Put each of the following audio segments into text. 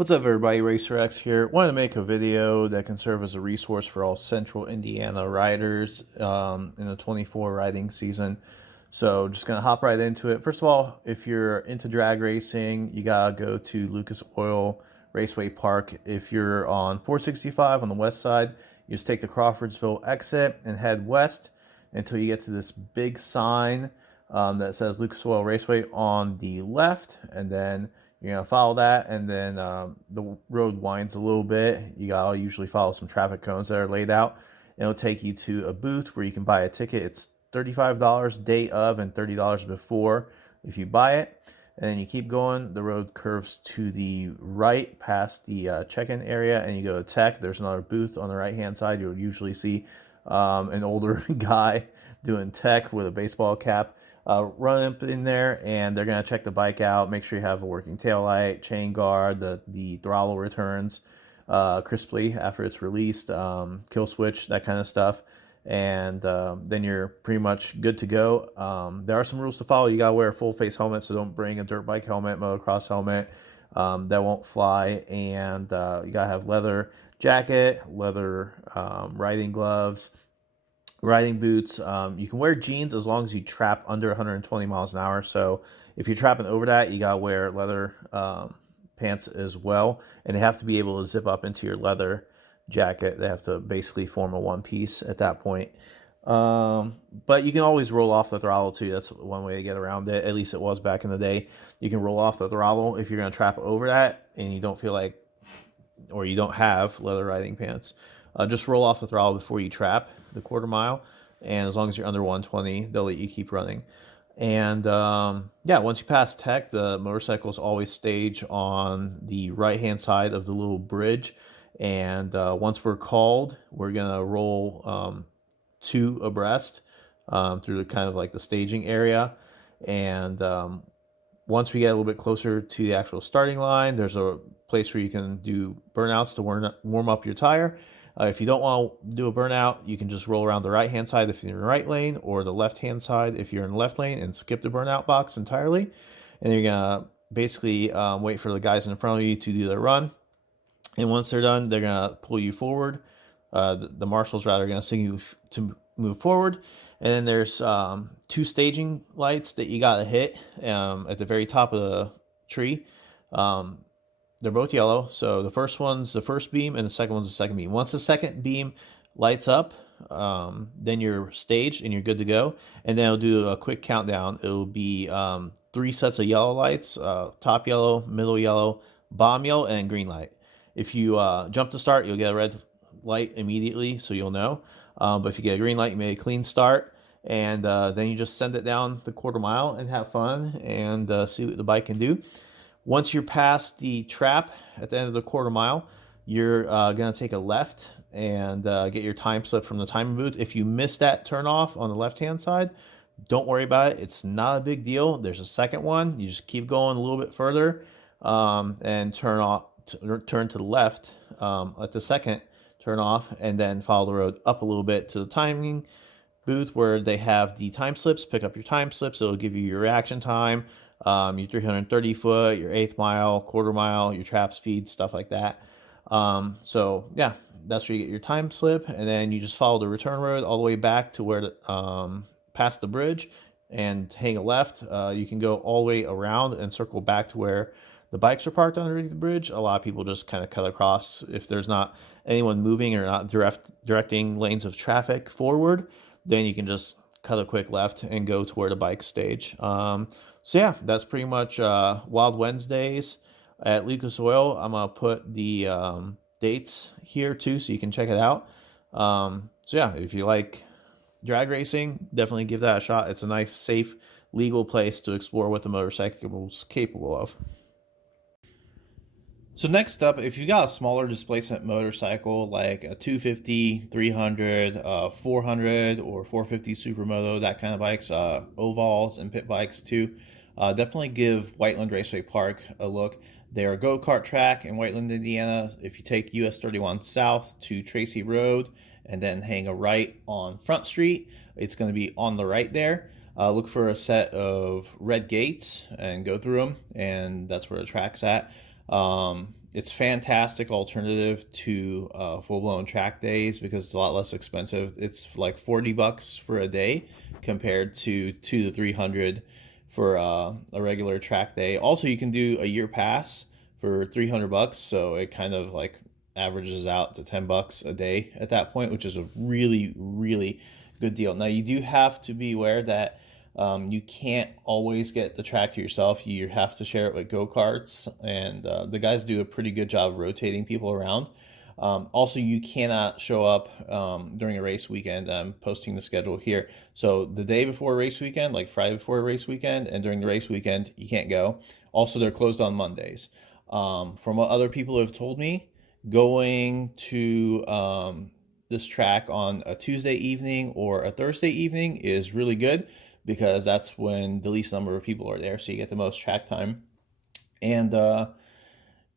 What's up, everybody? Racer X here. Wanted to make a video that can serve as a resource for all Central Indiana riders in the 24 riding season. So just gonna hop right into it. First of all, if you're into drag racing, you gotta go to Lucas Oil Raceway Park. If you're on 465 on the west side, you just take the Crawfordsville exit and head west until you get to this big sign that says Lucas Oil Raceway on the left, and then you're gonna follow that, and then the road winds a little bit. You gotta usually follow some traffic cones that are laid out. And it'll take you to a booth where you can buy a ticket. It's $35 day of and $30 before if you buy it. And then you keep going. The road curves to the right past the check-in area, and you go to tech. There's another booth on the right-hand side. You'll usually see an older guy doing tech with a baseball cap. Run up in there, and they're going to check the bike out, make sure you have a working tail light, chain guard, the throttle returns crisply after it's released, kill switch, that kind of stuff. And then you're pretty much good to go. There are some rules to follow. You got to wear a full face helmet, so don't bring a dirt bike helmet, motocross helmet. That won't fly. And you got to have leather jacket, leather riding gloves, riding boots. You can wear jeans as long as you trap under 120 miles an hour. So if you're trapping over that, you gotta wear leather pants as well, and they have to be able to zip up into your leather jacket. They have to basically form a one piece at that point. But you can always roll off the throttle too. That's one way to get around it. At least it was back in the day. You can roll off the throttle if you're gonna trap over that and you don't feel like, or you don't have leather riding pants. Just roll off the throttle before you trap the quarter mile, and as long as you're under 120, they'll let you keep running. And yeah, once you pass tech, the motorcycles always stage on the right-hand side of the little bridge. And once we're called, we're gonna roll two abreast through the kind of like the staging area. And once we get a little bit closer to the actual starting line, there's a place where you can do burnouts to warm up your tire. If you don't want to do a burnout, you can just roll around the right-hand side if you're in the right lane, or the left-hand side if you're in the left lane, and skip the burnout box entirely. And you're going to basically wait for the guys in front of you to do their run. And once they're done, they're going to pull you forward. The marshals, rather, are going to sing you to move forward. And then there's two staging lights that you got to hit at the very top of the tree. They're both yellow. So the first one's the first beam, and the second one's the second beam. Once the second beam lights up, then you're staged and you're good to go. And then it'll do a quick countdown. It'll be 3 sets of yellow lights, top yellow, middle yellow, bottom yellow, and green light. If you jump to start, you'll get a red light immediately, so you'll know. But if you get a green light, you make a clean start. And then you just send it down the quarter mile and have fun and see what the bike can do. Once you're past the trap at the end of the quarter mile, you're going to take a left and get your time slip from the timing booth. If you miss that turn off on the left-hand side, don't worry about it. It's not a big deal. There's a second one. You just keep going a little bit further and turn to the left at the second turn off, and then follow the road up a little bit to the timing booth where they have the time slips. Pick up your time slips. It'll give you your reaction time, your 330 foot, your 1/8 mile, quarter mile, your trap speed, stuff like that. So yeah, that's where you get your time slip, and then you just follow the return road all the way back to where past the bridge and hang a left. You can go all the way around and circle back to where the bikes are parked underneath the bridge. A lot of people just kind of cut across if there's not anyone moving or not directing lanes of traffic forward. Then you can just cut a quick left and go to where the bikes stage. So yeah, that's pretty much Wild Wednesdays at Lucas Oil. I'm gonna put the dates here too, so you can check it out. So yeah, if you like drag racing, definitely give that a shot. It's a nice, safe, legal place to explore what the motorcycle's capable of. So next up, if you got a smaller displacement motorcycle like a 250, 300, 400, or 450 Supermoto, that kind of bikes, ovals and pit bikes too, definitely give Whiteland Raceway Park a look. They're a go-kart track in Whiteland, Indiana. If you take US 31 south to Tracy Road and then hang a right on Front Street, it's going to be on the right there. Look for a set of red gates and go through them, and that's where the track's at. It's fantastic alternative to full-blown track days because it's a lot less expensive. It's like $40 for a day compared to 2 to 300 for a regular track day. Also, you can do a year pass for $300, so it kind of like averages out to $10 a day at that point, which is a really, really good deal. Now, you do have to be aware that you can't always get the track to yourself. You have to share it with go-karts, and the guys do a pretty good job of rotating people around. Also, you cannot show up during a race weekend. I'm posting the schedule here. So the day before a race weekend, like Friday before a race weekend, and during the race weekend, you can't go. Also, they're closed on Mondays. From what other people have told me, going to this track on a Tuesday evening or a Thursday evening is really good because that's when the least number of people are there, so you get the most track time. And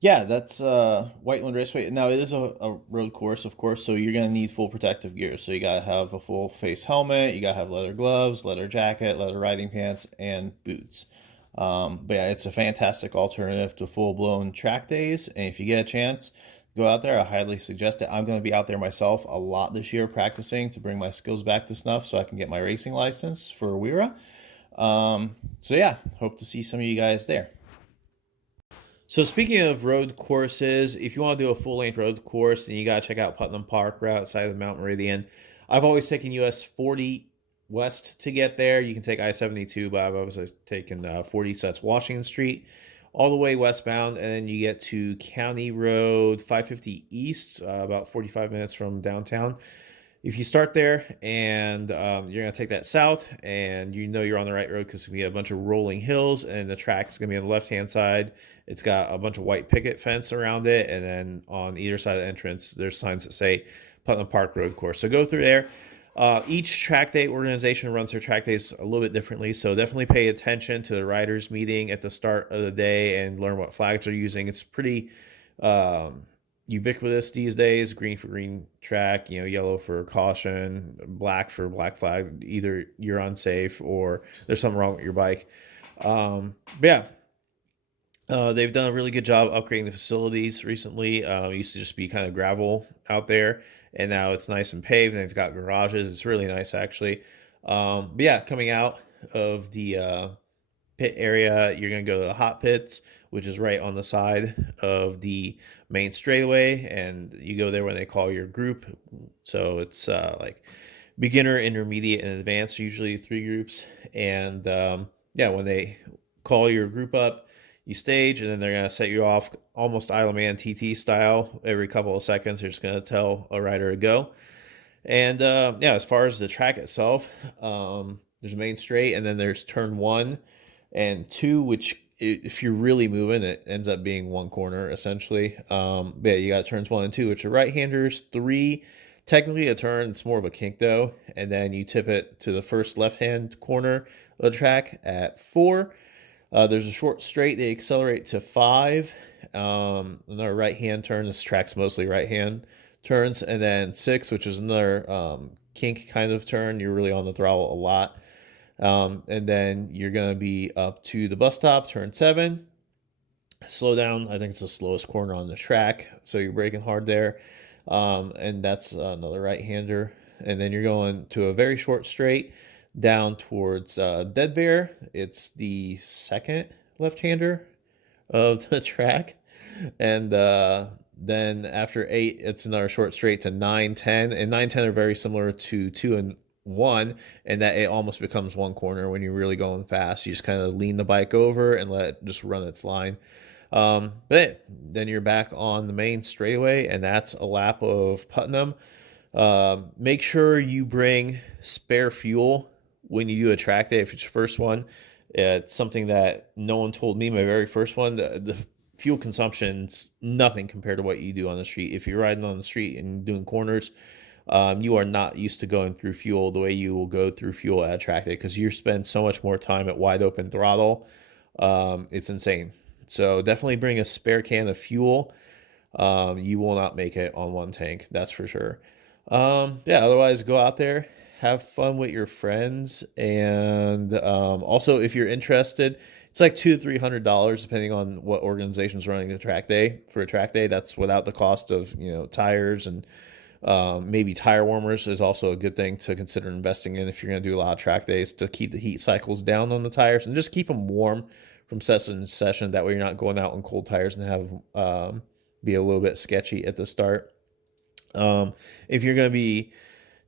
yeah, that's Whiteland Raceway. Now it is a road course, of course, so you're gonna need full protective gear. So you gotta have a full face helmet, you gotta have leather gloves, leather jacket, leather riding pants, and boots. But yeah, it's a fantastic alternative to full blown track days. And if you get a chance, go out there. I highly suggest it. I'm going to be out there myself a lot this year practicing to bring my skills back to snuff so I can get my racing license for WERA. So yeah, hope to see some of you guys there. So speaking of road courses, if you want to do a full-length road course, then you got to check out Putnam Park right outside of Mount Meridian. I've always taken US 40 west to get there. You can take I-72, but I've always taken 40, so that's Washington Street, all the way westbound, and then you get to County Road 550 East, about 45 minutes from downtown. If you start there and you're going to take that south, and you know you're on the right road because we have a bunch of rolling hills, and the track is going to be on the left-hand side. It's got a bunch of white picket fence around it, and then on either side of the entrance, there's signs that say Putnam Park Road Course. So go through there. Each track day organization runs their track days a little bit differently, so definitely pay attention to the riders meeting at the start of the day and learn what flags they're using. It's pretty ubiquitous these days. Green for green track, yellow for caution, black for black flag. Either you're unsafe or there's something wrong with your bike. But yeah. They've done a really good job upgrading the facilities recently. It used to just be kind of gravel out there, and now it's nice and paved, and they've got garages. It's really nice, actually. But yeah, coming out of the pit area, you're going to go to the hot pits, which is right on the side of the main straightaway, and you go there when they call your group. So it's like beginner, intermediate, and advanced, usually 3 groups. And yeah, when they call your group up, you stage, and then they're going to set you off almost Isle of Man TT style. Every couple of seconds, they're just going to tell a rider to go. And yeah, as far as the track itself, there's a main straight, and then there's turn 1 and 2, which if you're really moving, it ends up being one corner essentially. But yeah, you got turns 1 and 2, which are right-handers. 3, technically a turn, it's more of a kink though. And then you tip it to the first left-hand corner of the track at 4. There's a short straight. They accelerate to 5. Another right-hand turn. This track's mostly right-hand turns. And then 6, which is another kink kind of turn. You're really on the throttle a lot. And then you're going to be up to the bus stop, turn 7. Slow down. I think it's the slowest corner on the track. So you're braking hard there. And that's another right-hander. And then you're going to a very short straight down towards Dead Bear. It's the second left-hander of the track. And then after 8, it's another short straight to 9, 10. And 9, 10 are very similar to 2 and 1, and that it almost becomes one corner when you're really going fast. You just kind of lean the bike over and let it just run its line. But then you're back on the main straightaway, and that's a lap of Putnam. Make sure you bring spare fuel when you do a track day. If it's your first one, it's something that no one told me. My very first one, the fuel consumption's nothing compared to what you do on the street. If you're riding on the street and doing corners, you are not used to going through fuel the way you will go through fuel at a track day, because you spend so much more time at wide open throttle. It's insane. So definitely bring a spare can of fuel. You will not make it on one tank, that's for sure. Yeah, otherwise go out there, have fun with your friends. And also, if you're interested It's like $200 to $300 depending on what organization's running the track day. For a track day, that's without the cost of tires and maybe tire warmers is also a good thing to consider investing in if you're going to do a lot of track days, to keep the heat cycles down on the tires and just keep them warm from session to session. That way you're not going out on cold tires and have be a little bit sketchy at the start. If you're going to be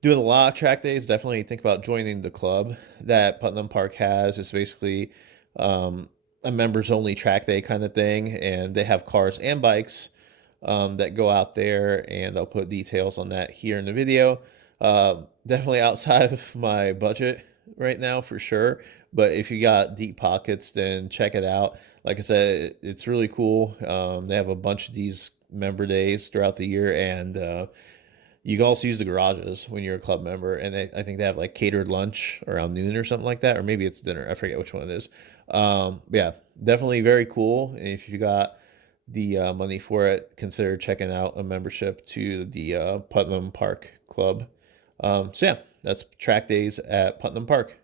doing a lot of track days, definitely think about joining the club that Putnam Park has. It's basically a members only track day kind of thing, and they have cars and bikes that go out there, and I'll put details on that here in the video. Definitely outside of my budget right now for sure, but if you got deep pockets, then check it out. Like I said, it's really cool. They have a bunch of these member days throughout the year, and you can also use the garages when you're a club member, and I think they have like catered lunch around noon or something like that, or maybe it's dinner. I forget which one it is. Yeah, definitely very cool. And if you got the money for it, consider checking out a membership to the Putnam Park Club. So yeah, that's track days at Putnam Park.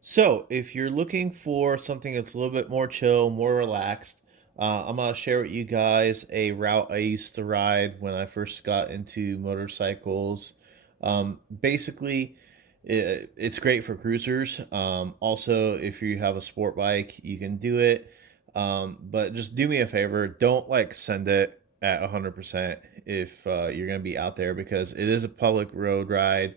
So if you're looking for something that's a little bit more chill, more relaxed, I'm gonna share with you guys a route I used to ride when I first got into motorcycles. Basically, it's great for cruisers. Also, if you have a sport bike, you can do it. But just do me a favor, don't like send it at 100% if you're gonna be out there, because it is a public road ride.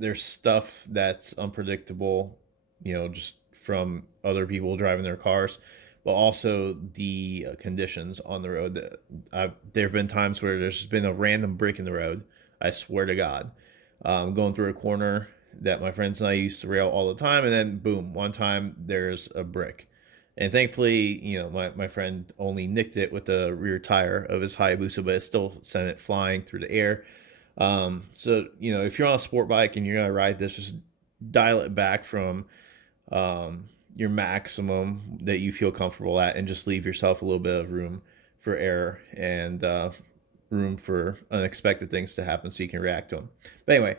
There's stuff that's unpredictable, just from other people driving their cars, but also the conditions on the road. There have been times where there's been a random break in the road. I swear to God, going through a corner that my friends and I used to rail all the time, and then boom, one time there's a brick. And thankfully, my friend only nicked it with the rear tire of his Hayabusa, but it still sent it flying through the air. So, if you're on a sport bike and you're going to ride this, just dial it back from your maximum that you feel comfortable at, and just leave yourself a little bit of room for error and room for unexpected things to happen so you can react to them. But anyway,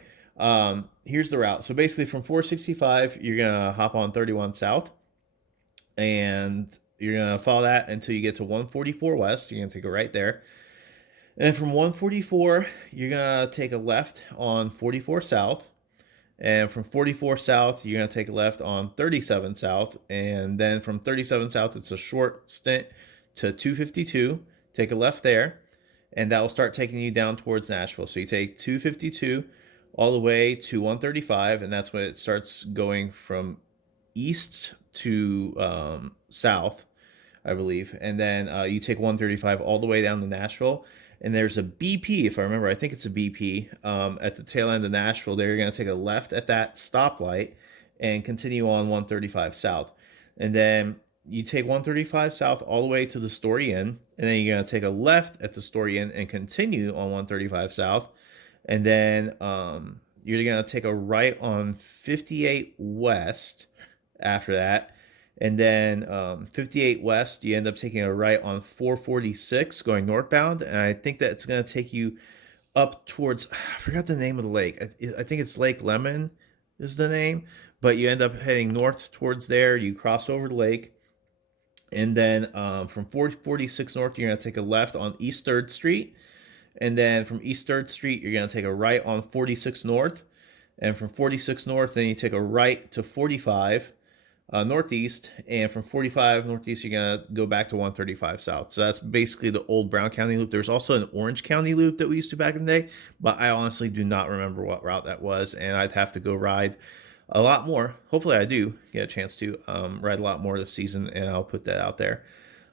here's the route. So basically from 465, you're going to hop on 31 South, and you're going to follow that until you get to 144 West. You're going to take it right there. And from 144, you're going to take a left on 44 South. And from 44 South, you're going to take a left on 37 South. And then from 37 South, it's a short stint to 252. Take a left there, and that will start taking you down towards Nashville. So you take 252 all the way to 135, and that's when it starts going from east to south, I believe. And then you take 135 all the way down to Nashville. And there's a BP, if I remember, I think it's a BP at the tail end of Nashville. There, you're going to take a left at that stoplight and continue on 135 South. And then you take 135 South all the way to the Story Inn. And then you're going to take a left at the Story Inn and continue on 135 South. And then you're going to take a right on 58 West after that. And then 58 West, you end up taking a right on 446 going northbound. And I think that it's going to take you up towards, I forgot the name of the lake. I think it's Lake Lemon is the name. But you end up heading north towards there. You cross over the lake. And then from 446 north, you're going to take a left on East 3rd Street. And then from East 3rd Street, you're going to take a right on 46 North. And from 46 North, then you take a right to 45 Northeast. And from 45 Northeast, you're going to go back to 135 South. So that's basically the old Brown County loop. There's also an Orange County loop that we used to back in the day, but I honestly do not remember what route that was. And I'd have to go ride a lot more. Hopefully I do get a chance to ride a lot more this season, and I'll put that out there.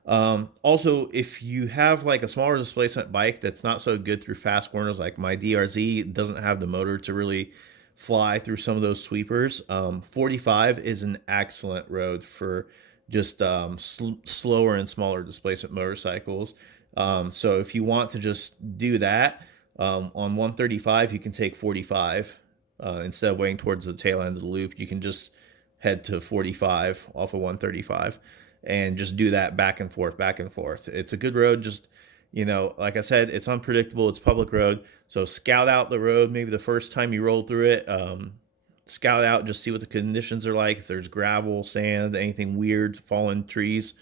Also, if you have like a smaller displacement bike that's not so good through fast corners, like my DRZ doesn't have the motor to really fly through some of those sweepers, 45 is an excellent road for just slower and smaller displacement motorcycles. So if you want to just do that on 135, you can take 45 instead of waiting towards the tail end of the loop. You can just head to 45 off of 135 and just do that back and forth, back and forth. It's a good road. Just, like I said, it's unpredictable. It's public road. So scout out the road maybe the first time you roll through it. scout out, just see what the conditions are like. If there's gravel, sand, anything weird, fallen trees,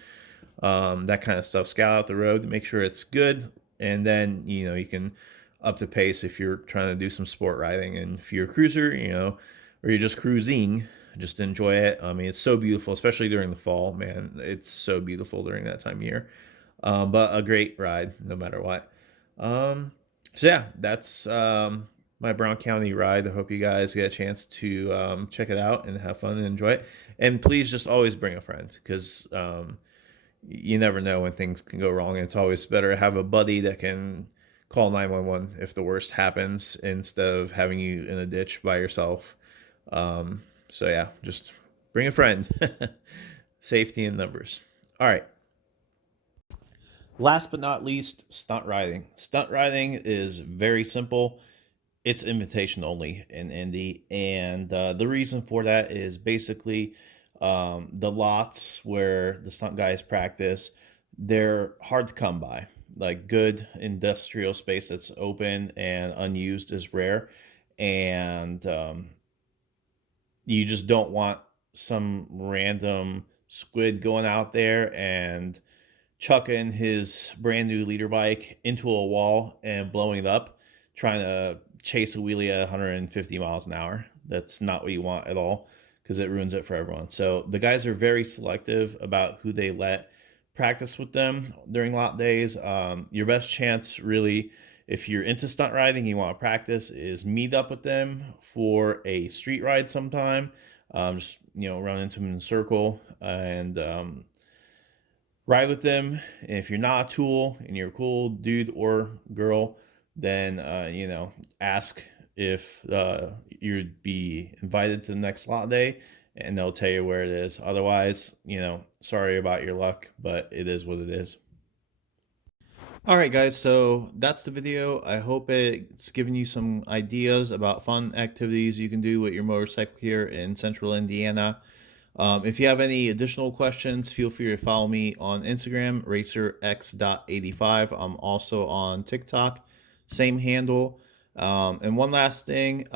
that kind of stuff. Scout out the road to make sure it's good, and then you can up the pace if you're trying to do some sport riding. And if you're a cruiser, or you're just cruising, just enjoy it. I mean, it's so beautiful, especially during the fall. Man, it's so beautiful during that time of year. But a great ride, no matter what. So yeah, that's my Brown County ride. I hope you guys get a chance to check it out and have fun and enjoy it. And please just always bring a friend, because you never know when things can go wrong. And it's always better to have a buddy that can call 911 if the worst happens, instead of having you in a ditch by yourself. So yeah, just bring a friend. Safety in numbers. All right. Last but not least, stunt riding. Stunt riding is very simple. It's invitation only in Indy, and the reason for that is basically the lots where the stunt guys practice, they're hard to come by. Like, good industrial space that's open and unused is rare, and you just don't want some random squid going out there and chucking his brand new leader bike into a wall and blowing it up, trying to chase a wheelie at 150 miles an hour. That's not what you want at all, because it ruins it for everyone. So the guys are very selective about who they let practice with them during lot days. Your best chance, really, if you're into stunt riding, you want to practice, is meet up with them for a street ride sometime. Just run into them in a circle and ride with them. And if you're not a tool and you're a cool dude or girl, then ask if you'd be invited to the next lot day, and they'll tell you where it is. Otherwise, sorry about your luck, but it is what it is. All right, guys, so that's the video. I hope it's given you some ideas about fun activities you can do with your motorcycle here in central Indiana. If you have any additional questions, feel free to follow me on Instagram, racerx.85. I'm also on TikTok, same handle. And one last thing,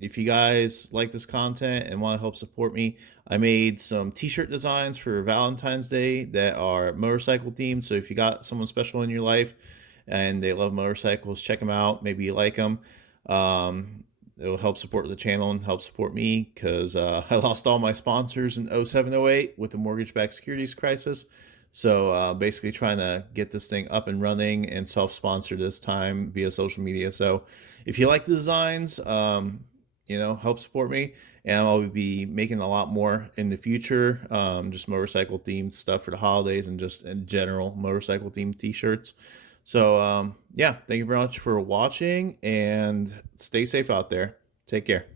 if you guys like this content and want to help support me, I made some t-shirt designs for Valentine's Day that are motorcycle themed. So if you got someone special in your life and they love motorcycles, check them out. Maybe you like them. It'll help support the channel and help support me, because I lost all my sponsors in 07-08 with the mortgage-backed securities crisis. So basically trying to get this thing up and running and self-sponsor this time via social media. So if you like the designs, help support me. And I'll be making a lot more in the future, just motorcycle themed stuff for the holidays and just in general motorcycle themed t-shirts. So yeah, thank you very much for watching, and stay safe out there. Take care.